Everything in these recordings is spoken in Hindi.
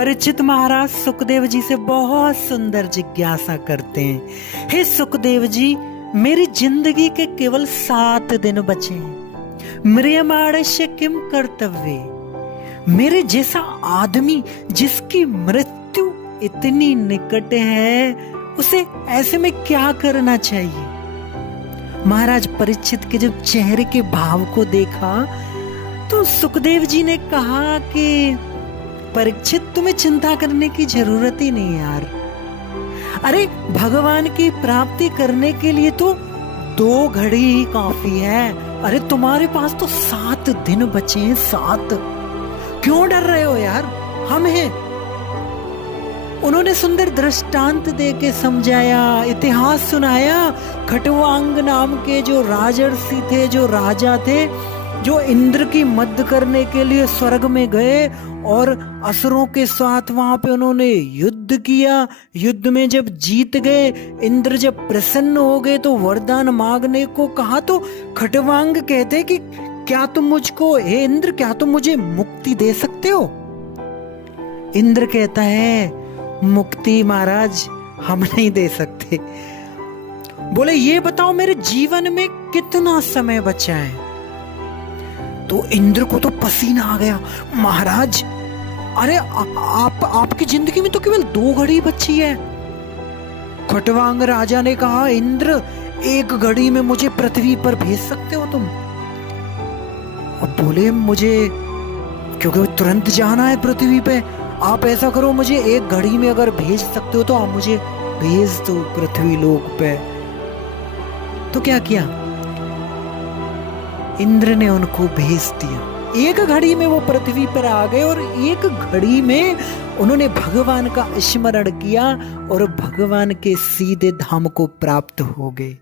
परीक्षित महाराज सुखदेव जी से बहुत सुंदर जिज्ञासा करते हैं। हे सुखदेव जी, मेरी जिंदगी के केवल 7 दिन बचे हैं। म्रियमाणस्य किम कर्तव्य। मेरे जैसा आदमी जिसकी मृत्यु इतनी निकट है, उसे ऐसे में क्या करना चाहिए। महाराज परीक्षित के जब चेहरे के भाव को देखा तो सुखदेव जी ने कहा कि परीक्षित, तुम्हें चिंता करने की जरूरत ही नहीं यार। अरे भगवान की प्राप्ति करने के लिए तो 2 घड़ी ही काफी है। अरे तुम्हारे पास तो 7 दिन बचे हैं। 7 क्यों डर रहे हो यार, हम हैं। उन्होंने सुंदर दृष्टांत दे के समझाया, इतिहास सुनाया। खटवांग नाम के जो राजर्षि थे, जो राजा थे, जो इंद्र की मदद करने के लिए स्वर्ग में गए और असुरों के साथ वहां पे उन्होंने युद्ध किया। युद्ध में जब जीत गए, इंद्र जब प्रसन्न हो गए तो वरदान मांगने को कहा तो खटवांग कहते कि क्या तुम मुझको, हे इंद्र, क्या तुम मुझे मुक्ति दे सकते हो। इंद्र कहता है, मुक्ति महाराज हम नहीं दे सकते। बोले ये बताओ मेरे जीवन में कितना समय बचा है। तो इंद्र को तो पसीना आ गया। महाराज, अरे आपकी जिंदगी में तो केवल 2 घड़ी बची है। खटवांग राजा ने कहा, इंद्र 1 घड़ी में मुझे पृथ्वी पर भेज सकते हो तुम। और बोले मुझे, क्योंकि तुरंत जाना है पृथ्वी पे, आप ऐसा करो, मुझे 1 घड़ी में अगर भेज सकते हो तो आप मुझे भेज दो पृथ्वी लोक पे। तो क्या किया, इंद्र ने उनको भेज दिया। 1 घड़ी में वो पृथ्वी पर आ गए और 1 घड़ी में उन्होंने भगवान का स्मरण किया और भगवान के सीधे धाम को प्राप्त हो गए।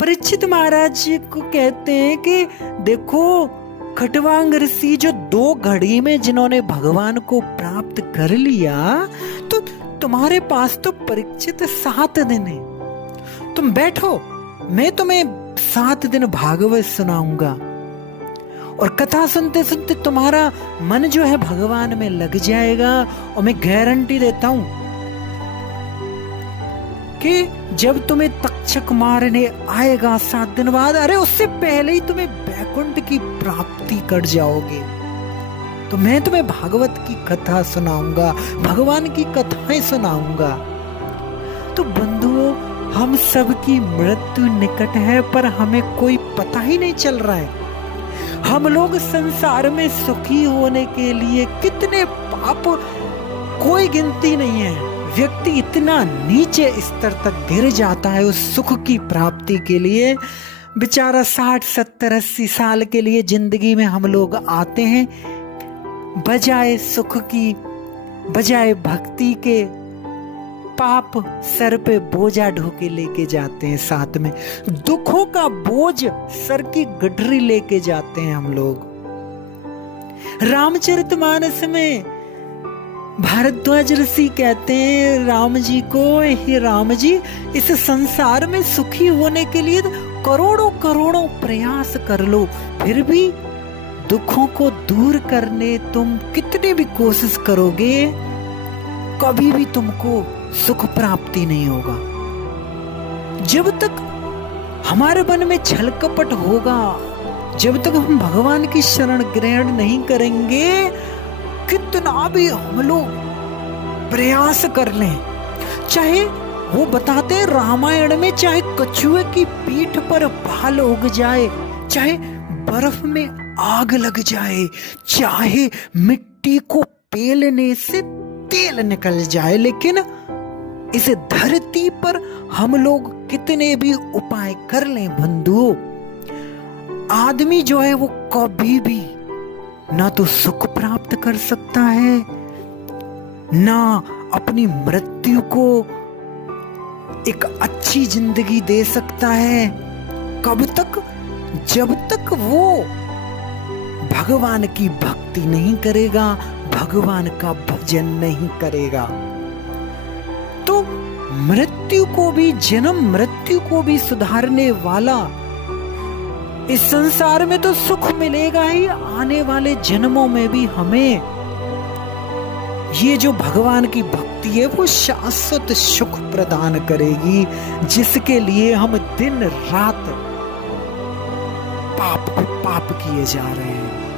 परीक्षित महाराज को कहते हैं कि देखो, खटवांग ऋषि जो 2 घड़ी में जिन्होंने भगवान को प्राप्त कर लिया, तो तुम्हारे पास तो परीक्षित 7 दिन है। तुम बैठो, मैं तुम्हें 7 दिन भागवत सुनाऊंगा और कथा सुनते सुनते तुम्हारा मन जो है भगवान में लग जाएगा। और मैं गारंटी देता हूं कि जब तुम्हें तक्षक मारने आएगा 7 दिन बाद, अरे उससे पहले ही तुम्हें बैकुंठ की प्राप्ति कर जाओगे। तो मैं तुम्हें भागवत की कथा सुनाऊंगा, भगवान की कथाएं सुनाऊंगा। तो बंधुओं, हम सब की मृत्यु निकट है, पर हमें कोई पता ही नहीं चल रहा है। हम लोग संसार में सुखी होने के लिए कितने पाप, कोई गिनती नहीं है। व्यक्ति इतना नीचे स्तर तक गिर जाता है उस सुख की प्राप्ति के लिए। बेचारा 60, 70, 80 साल के लिए जिंदगी में हम लोग आते हैं, बजाय सुख की, बजाय भक्ति के, पाप सर पे बोझा ढोके लेके जाते हैं। साथ में दुखों का बोझ सर की गठरी लेके जाते हैं हम लोग। रामचरितमानस में भारद्वाज ऋषि कहते हैं राम जी को, हे राम जी, इस संसार में सुखी होने के लिए करोड़ों करोड़ों प्रयास कर लो, फिर भी दुखों को दूर करने तुम कितने भी कोशिश करोगे, कभी भी तुमको सुख प्राप्ति नहीं होगा। जब तक हमारे मन में छल कपट होगा, जब तक हम भगवान की शरण ग्रहण नहीं करेंगे, कितना भी हम लोग प्रयास कर लें, चाहे वो बताते हैं रामायण में, चाहे कछुए की पीठ पर बाल उग जाए, चाहे बर्फ में आग लग जाए, चाहे मिट्टी को पेलने से तेल निकल जाए, लेकिन इस धरती पर हम लोग कितने भी उपाय कर लें बंधुओं, आदमी जो है वो कभी भी ना तो सुख प्राप्त कर सकता है, ना अपनी मृत्यु को एक अच्छी जिंदगी दे सकता है। कब तक? जब तक वो भगवान की भक्ति नहीं करेगा, भगवान का भजन नहीं करेगा। तो मृत्यु को भी, जन्म मृत्यु को भी सुधारने वाला, इस संसार में तो सुख मिलेगा ही, आने वाले जन्मों में भी हमें ये जो भगवान की भक्ति है वो शाश्वत सुख प्रदान करेगी, जिसके लिए हम दिन रात पाप को पाप किए जा रहे हैं।